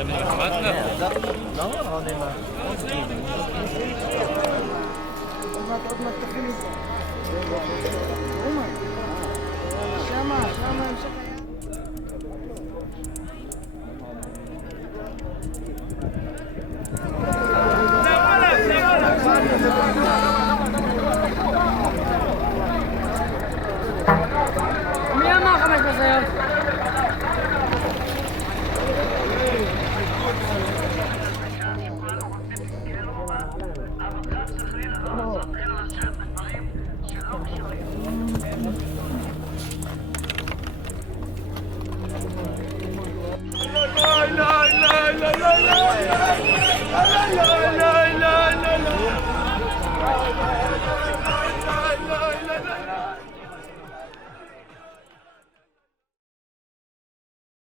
אתם נחמד לך? לא, עוד מה. עוד מעט תכין את זה. שמה, המשך.